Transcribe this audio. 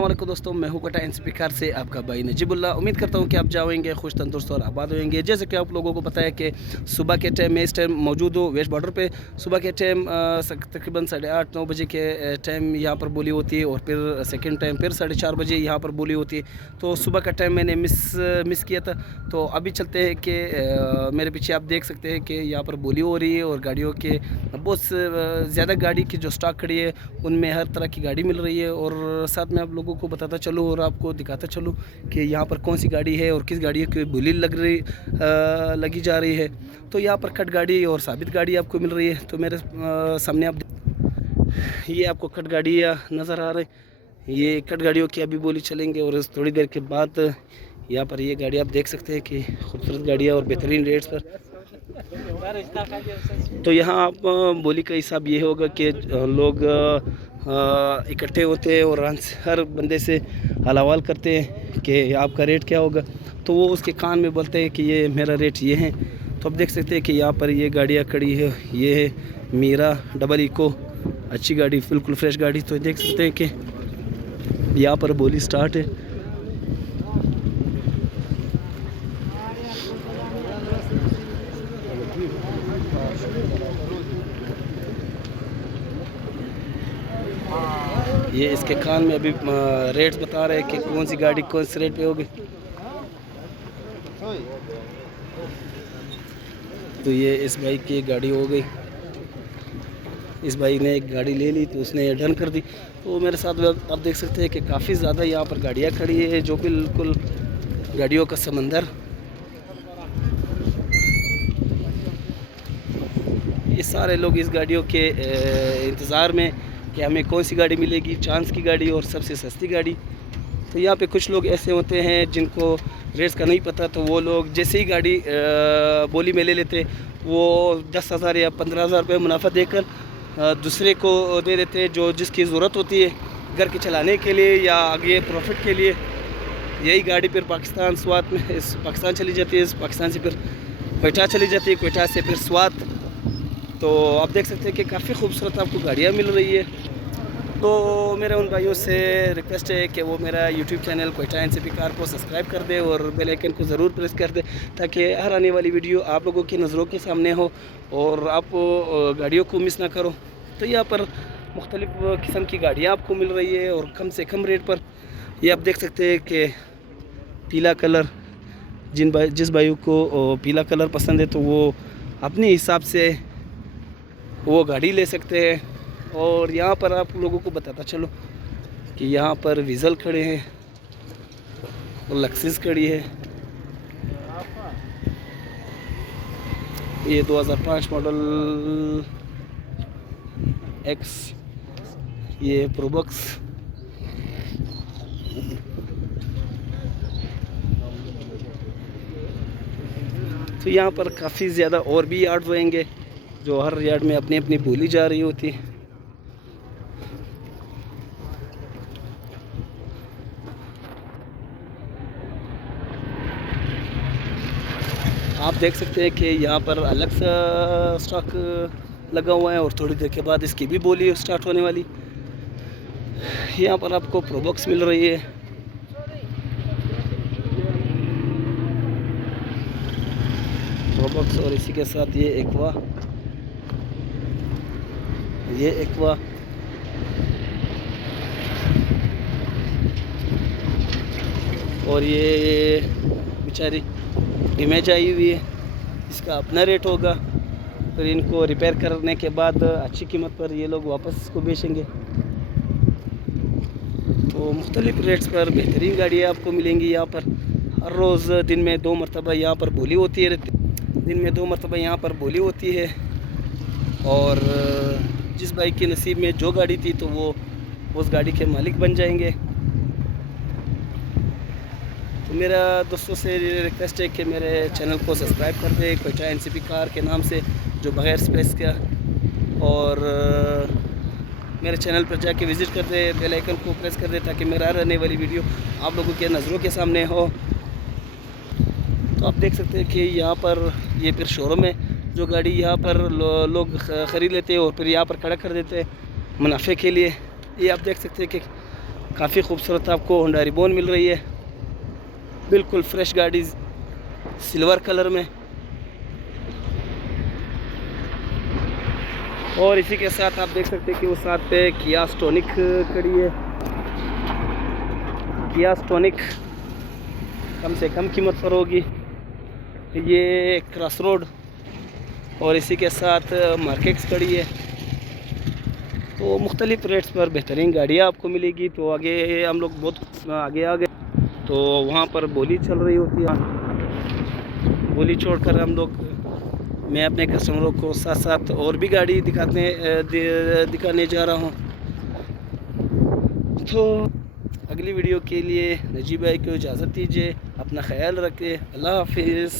वालेकुम दोस्तों, मैं हूं कोटा एनसीपी कार से आपका भाई नजीबुल्लाह। उम्मीद करता हूं कि आप जाओगे खुश तंदुरुस्त और आबाद होंगे। जैसे कि आप लोगों को पता है कि सुबह के टाइम में इस टाइम मौजूद हूँ वेस्ट बॉर्डर पे। सुबह के टाइम तकरीबन 8:30-9 बजे के टाइम यहाँ पर बोली होती है और फिर सेकंड टाइम फिर 4:30 बजे यहाँ पर बोली होती है। तो सुबह का टाइम मैंने मिस किया था। तो अभी चलते हैं कि मेरे पीछे आप देख सकते हैं कि यहाँ पर बोली हो रही है और गाड़ियों के बहुत ज़्यादा गाड़ी की जो स्टॉक खड़ी है उनमें हर तरह की गाड़ी मिल रही है। और साथ में आप लोगों को बताता चलूँ और आपको दिखाता चलूँ कि यहाँ पर कौन सी गाड़ी है और किस गाड़ी की बोली लगी जा रही है। तो यहाँ पर कट गाड़ी और साबित गाड़ी आपको मिल रही है। तो मेरे सामने आप ये आपको कट गाड़ियाँ नज़र आ रही, ये कट गाड़ियों की अभी बोली चलेंगे और थोड़ी देर के बाद यहाँ पर ये गाड़ी आप देख सकते हैं कि खूबसूरत गाड़ियाँ और बेहतरीन रेट्स पर। तो यहाँ आप बोली का हिसाब ये होगा कि लोग इकट्ठे होते हैं और हर बंदे से हलावाल करते हैं कि आपका रेट क्या होगा। तो वो उसके कान में बोलते हैं कि ये मेरा रेट ये है। तो आप देख सकते हैं कि यहाँ पर ये गाड़ियाँ खड़ी है, ये है मीरा डबल इको, अच्छी गाड़ी, बिल्कुल फ्रेश गाड़ी। तो देख सकते हैं कि यहाँ पर बोली स्टार्ट है। ये इसके कान में अभी रेट्स बता रहे हैं कि कौन सी गाड़ी कौन से रेट पे होगी। तो ये इस भाई की गाड़ी हो गई, इस भाई ने एक गाड़ी ले ली तो उसने डन कर दी। तो मेरे साथ आप देख सकते हैं कि काफ़ी ज़्यादा यहाँ पर गाड़ियाँ खड़ी है, जो बिल्कुल गाड़ियों का समंदर। ये सारे लोग इस गाड़ियों के इंतज़ार में कि हमें कौन सी गाड़ी मिलेगी, चांस की गाड़ी और सबसे सस्ती गाड़ी। तो यहाँ पे कुछ लोग ऐसे होते हैं जिनको रेट्स का नहीं पता, तो वो लोग जैसे ही गाड़ी बोली में ले लेते, वो 10,000 या 15,000 रुपये मुनाफा देकर दूसरे को दे देते, जो जिसकी ज़रूरत होती है घर के चलाने के लिए या आगे प्रॉफिट के लिए। यही गाड़ी फिर पाकिस्तान स्वात में पाकिस्तान चली जाती है, पाकिस्तान से फिर क्वेटा चली जाती है, क्वेटा से फिर स्वात। तो आप देख सकते हैं कि काफ़ी खूबसूरत आपको गाड़ियाँ मिल रही है। तो मेरे उन भाइयों से रिक्वेस्ट है कि वो मेरा YouTube channel Quetta NCP car को सब्सक्राइब कर दे और बेल आइकन को ज़रूर प्रेस कर दे, ताकि हर आने वाली वीडियो आप लोगों की नज़रों के सामने हो और आप गाड़ियों को मिस ना करो। तो यहाँ पर मुख्तलिफ़ किस्म की गाड़ियाँ आपको मिल रही है और कम से कम रेट पर। ये आप देख सकते हैं कि पीला कलर, जिस भाइयों को पीला कलर पसंद है तो वो अपने हिसाब से वो गाड़ी ले सकते हैं। और यहाँ पर आप लोगों को बताता चलो कि यहाँ पर वीज़ल खड़े हैं और लक्सिस खड़ी है। ये 2005 मॉडल एक्स, ये प्रोबक्स। तो यहाँ पर काफ़ी ज़्यादा और भी यार्ड होंगे, जो हर यार्ड में अपनी अपनी बोली जा रही होती है। आप देख सकते हैं कि यहाँ पर अलग सा स्टॉक लगा हुआ है और थोड़ी देर के बाद इसकी भी बोली स्टार्ट होने वाली। यहाँ पर आपको प्रोबॉक्स मिल रही है, प्रोबॉक्स, और इसी के साथ ये एक्वा, ये एक्वा, और ये बेचारी इमेज आई हुई है, इसका अपना रेट होगा। फिर इनको रिपेयर करने के बाद अच्छी कीमत पर ये लोग वापस इसको बेचेंगे। तो मुख्तलिफ़ रेट्स पर बेहतरीन गाड़ियाँ आपको मिलेंगी। यहाँ पर हर रोज़ दिन में 2 मरतबा यहाँ पर बोली होती है, दिन में 2 मरतबा यहाँ पर बोली होती है। और जिस बाइक के नसीब में जो गाड़ी थी तो वो उस गाड़ी के मालिक बन जाएंगे। तो मेरा दोस्तों से रिक्वेस्ट है कि मेरे चैनल को सब्सक्राइब कर दे कोयटा एनसीपी कार के नाम से, जो बगैर स्पेस का, और मेरे चैनल पर जाके विज़िट कर दे, बेल आइकन को प्रेस कर दे, ताकि मेरा रहने वाली वीडियो आप लोगों के नज़रों के सामने हो। तो आप देख सकते हैं कि यहाँ पर ये फिर शोरूम है, जो गाड़ी यहाँ पर लोग ख़रीद लेते हैं और फिर यहाँ पर खड़ा कर देते हैं मुनाफे के लिए। ये आप देख सकते हैं कि काफ़ी खूबसूरत आपको होंडा रिबॉन मिल रही है, बिल्कुल फ्रेश गाड़ी सिल्वर कलर में। और इसी के साथ आप देख सकते हैं कि वो साथ पे किया स्टोनिक खड़ी है। किया स्टोनिक कम से कम कीमत पर होगी। ये क्रॉसरोड और इसी के साथ मार्केट्स खड़ी है। तो मुख्तलिफ रेट्स पर बेहतरीन गाड़ियाँ आपको मिलेगी। तो आगे हम लोग बहुत आगे आ गए, तो वहाँ पर बोली चल रही होती है। बोली छोड़कर हम लोग, मैं अपने कस्टमरों को साथ साथ और भी गाड़ी दिखाने जा रहा हूँ। तो अगली वीडियो के लिए नजीब भाई को इजाज़त दीजिए। अपना ख्याल रखें। अल्लाह हाफिज़।